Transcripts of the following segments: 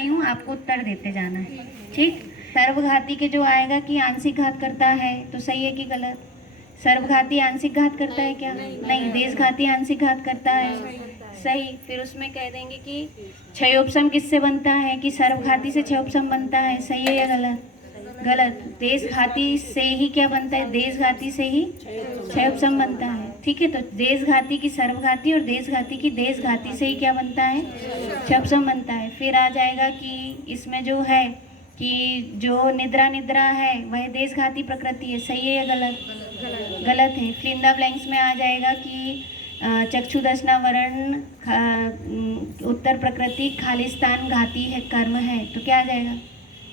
रही हूँ, आपको उत्तर देते जाना है, ठीक। सर्वघाती के जो आएगा कि आंशिक घात करता है, तो सही है कि गलत? सर्वघाती आंशिक घात करता है क्या? नहीं। देशघाती आंशिक घात करता है, सही। फिर उसमें कह देंगे कि क्षयोपसम किससे बनता है, कि सर्वघाती से क्षयोपसम बनता है, सही है या गलत? गलत। देशघाती से ही क्या बनता है? देशघाती से ही क्षयोपसम बनता है, ठीक है। तो देशघाती की सर्वघाती और देशघाती की देशघाती से ही क्या बनता है? क्षयोपसम बनता है। फिर आ जाएगा कि इसमें जो है कि जो निद्रा निद्रा है वह देशघाती प्रकृति है, सही है या गलत? गलत है। फिर इन द ब्लैंक्स में आ जाएगा कि चक्षुदर्शना वर्ण उत्तर प्रकृति खालिस्तान घाती है, कर्म है, तो क्या आ जाएगा?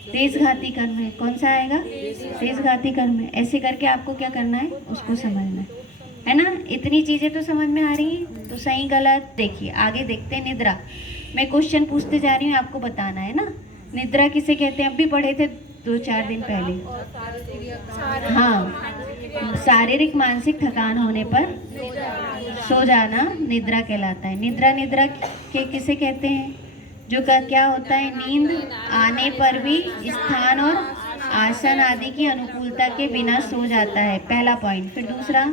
देशघाती कर्म है। कौन सा आएगा? देशघाती कर्म है। ऐसे करके आपको क्या करना है, उसको समझना है ना। इतनी चीजें तो समझ में आ रही हैं, तो सही गलत देखिए। आगे देखते हैं निद्रा। मैं क्वेश्चन पूछते जा रही हूँ, आपको बताना है ना। निद्रा किसे कहते हैं? अब भी पढ़े थे 2-4 दिन पहले। हाँ, शारीरिक मानसिक थकान होने पर सो जाना निद्रा कहलाता है। निद्रा निद्रा के किसे कहते हैं? जो का क्या होता है, नींद आने पर भी स्थान और आसन आदि की अनुकूलता के बिना सो जाता है, पहला पॉइंट। फिर दूसरा,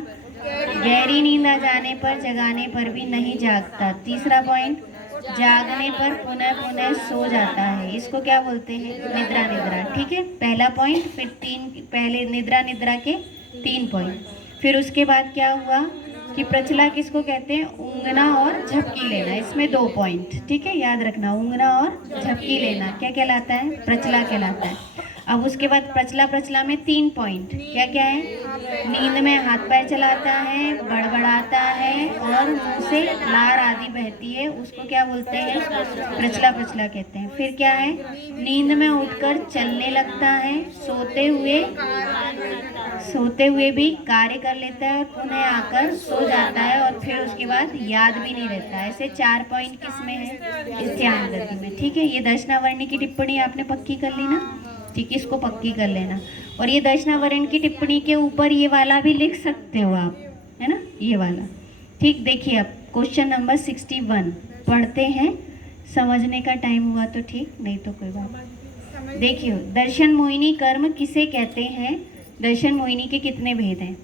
गहरी नींद आ जाने पर जगाने पर भी नहीं जागता, तीसरा पॉइंट। जागने पर पुनः पुनः सो जाता है, इसको क्या बोलते हैं? निद्रा निद्रा, ठीक है, पहला पॉइंट। फिर पहले निद्रा निद्रा के 3 पॉइंट। फिर उसके बाद क्या हुआ कि प्रचला किसको कहते हैं? ऊँघना और झपकी लेना, इसमें 2 पॉइंट, ठीक है, याद रखना। ऊँघना और झपकी लेना क्या कहलाता है? प्रचला कहलाता है। अब उसके बाद प्रचला में 3 पॉइंट, क्या क्या है? नींद में हाथ पैर चलाता है, बड़बड़ाता है और मुंह से लार आदि बहती है, उसको क्या बोलते हैं? प्रचला कहते हैं। फिर क्या है? नींद में उठकर चलने लगता है, सोते हुए भी कार्य कर लेता है, पुनः आकर सो जाता है और फिर उसके बाद याद भी नहीं रहता। ऐसे 4 पॉइंट किसमें है? इस ध्यान गति में, ठीक है। ये दर्शनावर्ण की टिप्पणी आपने पक्की कर ली ना, ठीक है, इसको पक्की कर लेना। और ये दर्शनावर्ण की टिप्पणी के ऊपर ये वाला भी लिख सकते हो आप, है ना, ये वाला, ठीक। देखिए अब क्वेश्चन नंबर 61 पढ़ते हैं। समझने का टाइम हुआ तो ठीक, नहीं तो कोई बात। देखिए, दर्शन मोहिनी कर्म किसे कहते हैं? दर्शन मोहिनी के कितने भेद हैं?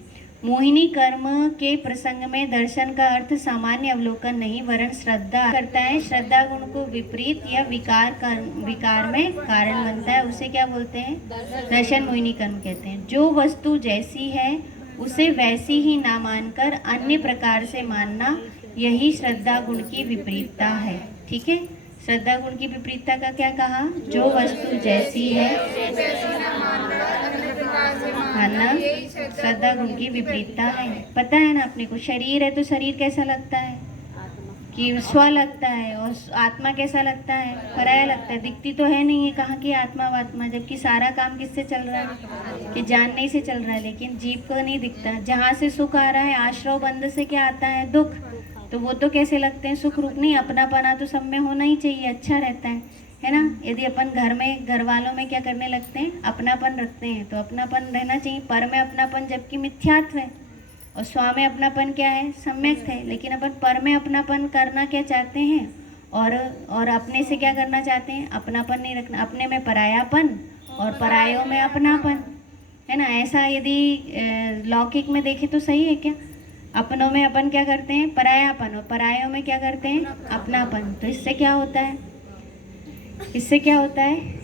मोहिनी कर्म के प्रसंग में दर्शन का अर्थ सामान्य अवलोकन नहीं वरन श्रद्धा करता है। श्रद्धा गुण को विपरीत या विकार में कारण बनता है, उसे क्या बोलते हैं? दर्शन मोहिनी कर्म कहते हैं। जो वस्तु जैसी है उसे वैसी ही ना मानकर अन्य प्रकार से मानना, यही श्रद्धा गुण की विपरीतता है, ठीक है। श्रद्धा गुण की विपरीतता का क्या कहा? जो वस्तु जैसी है मानना श्रद्धा गुण की विपरीतता है। पता है ना अपने को, शरीर है तो शरीर कैसा लगता है? कि स्व लगता है, और आत्मा कैसा लगता है? पराया लगता है, दिखती तो है नहीं है, कहाँ की आत्मा वात्मा, जबकि सारा काम किससे चल रहा है? कि जानने से चल रहा है, लेकिन जीव को नहीं दिखता। जहाँ से सुख आ रहा है, आश्रव बंध से क्या आता है? दुख। तो वो तो कैसे लगते हैं? सुख रूप नहीं, अपनापना तो सब में होना ही चाहिए, अच्छा रहता है ना। यदि अपन घर में घर वालों में क्या करने लगते हैं? अपनापन रखते हैं, तो अपनापन रहना चाहिए। पर में अपनापन जबकि मिथ्यात्व है, और स्व में अपनापन क्या है? सम्यक है। लेकिन अपन पर में अपनापन करना क्या चाहते हैं, और अपने से क्या करना चाहते हैं? अपनापन नहीं रखना। अपने में परायापन और परायों में अपनापन, है ना। ऐसा यदि लौकिक में देखें तो सही है क्या? अपनों में अपन क्या करते हैं? परायापन, और परायों में क्या करते हैं? अपनापन। तो इससे क्या होता है? इससे क्या होता है?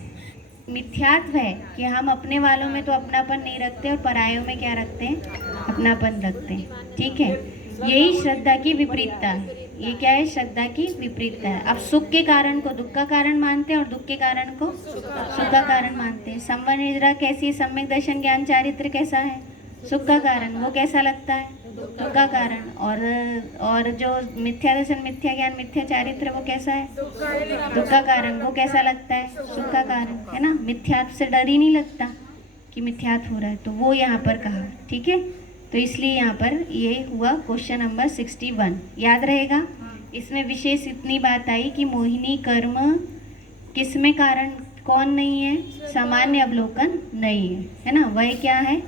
मिथ्यात्व है कि हम अपने वालों में तो अपनापन नहीं रखते और परायों में क्या रखते हैं? अपनापन रखते हैं, ठीक है। यही श्रद्धा की विपरीतता है। ये क्या है? श्रद्धा की विपरीतता है। अब सुख के कारण को दुख का कारण मानते हैं और दुख के कारण को सुख का कारण मानते हैं। संवर निद्रा कैसी है? सम्यक दर्शन ज्ञान चारित्र कैसा है? सुख का कारण, वो कैसा लगता है? दुख का कारण। और जो मिथ्या दर्शन मिथ्या ज्ञान मिथ्या चारित्र वो कैसा है? दुख का कारण, वो कैसा लगता है? सुख का कारण, है ना। मिथ्यात्व से डर ही नहीं लगता कि मिथ्यात्व हो रहा है, तो वो यहाँ पर कहा, ठीक है। तो इसलिए यहाँ पर ये हुआ क्वेश्चन नंबर 61, याद रहेगा। इसमें विशेष इतनी बात आई कि मोहिनी कर्म किसमें कारण कौन नहीं है? सामान्य अवलोकन नहीं है ना। वह क्या है?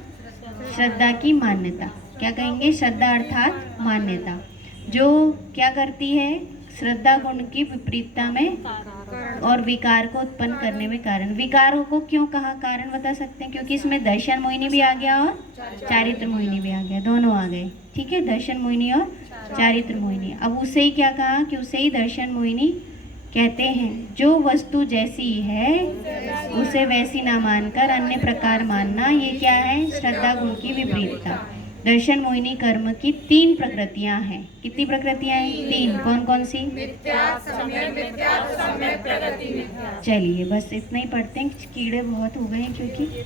श्रद्धा की मान्यता। क्या कहेंगे? श्रद्धा अर्थात मान्यता, जो क्या करती है? श्रद्धा गुण की विपरीतता में और विकार को उत्पन्न करने में कारण। विकारों को क्यों कहा कारण बता सकते हैं? क्योंकि इसमें दर्शन मोहिनी भी आ गया और चारित्र मोहिनी भी आ गया, दोनों आ गए। ठीक है, दर्शन मोहिनी और चारित्र मोहिनी। अब उसे ही क्या कहा कि उसे ही दर्शन मोहिनी कहते हैं। जो वस्तु जैसी है उसे वैसी ना मानकर अन्य प्रकार मानना, ये क्या है? श्रद्धा गुण की विपरीतता। दर्शन मोहिनी कर्म की 3 प्रकृतियां हैं। कितनी प्रकृतियां हैं? 3। कौन कौन सी? चलिए बस इतना ही पढ़ते हैं, कीड़े बहुत हो गए हैं क्योंकि